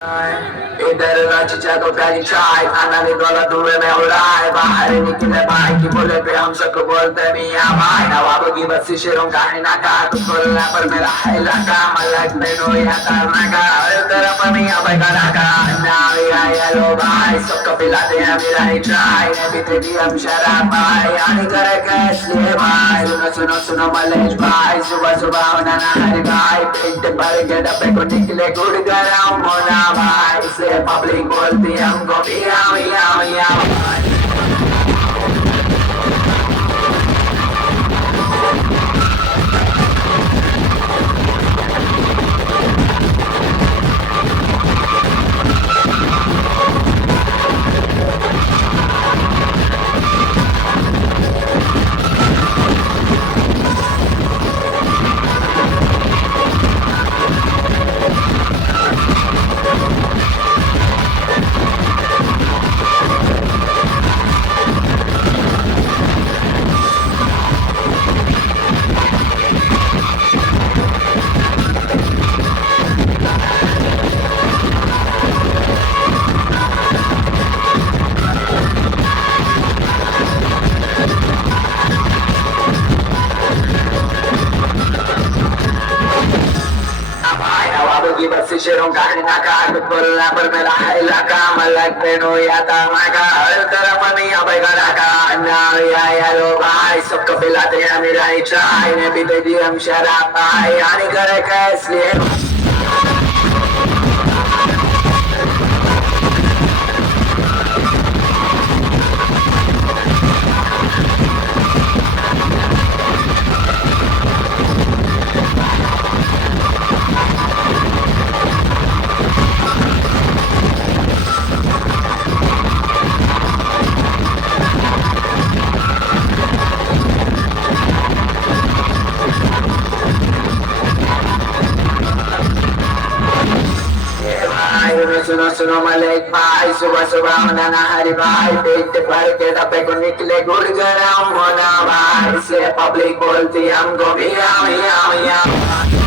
इधर रचिचा को प्यारी चाय खाना नहीं बोला धुएं में उड़ाए बाहर निकले भाई की बोले पे हम सबको बोलते मियाँ भाई नवाबों की बस्ती शेरों का है ना का तुम बोलना पर मेरा है इलाका मलक में नो या करना का हर तरफ मियाँ भाई का रखा now या येलो भाई सबको पिलाते हैं मेरा ही चाय अभी तेरी हम शराब भाई आने करे कैसे भाई सुनो सुनो सुनो मलेश भाई सुबह सुबह होना ना हरी भाई पेट भर के डब्बे को निकले गुड़ गरम होना भाई से पब्लिक बोलती हमको मियाँ मियाँ मियाँ भाई की बस्ती शेरों का है ना का कुछ बोलना पर मेरा है इलाका मलक में नो या तमाका हर तरफ मियाँ भाई का रखा now या येलो भाई सबको पिलाते हैं मेरा ही चाय ने भी दे दी हम शराब भाई आने करे कैसे सुनो सुनो मलिक भाई सुबह सुबह होना ना हरी भाई पेट भर के डब्बे को निकले गुड़ गरम होना भाई से पब्लिक बोलती हमको मियाँ मियाँ मियाँ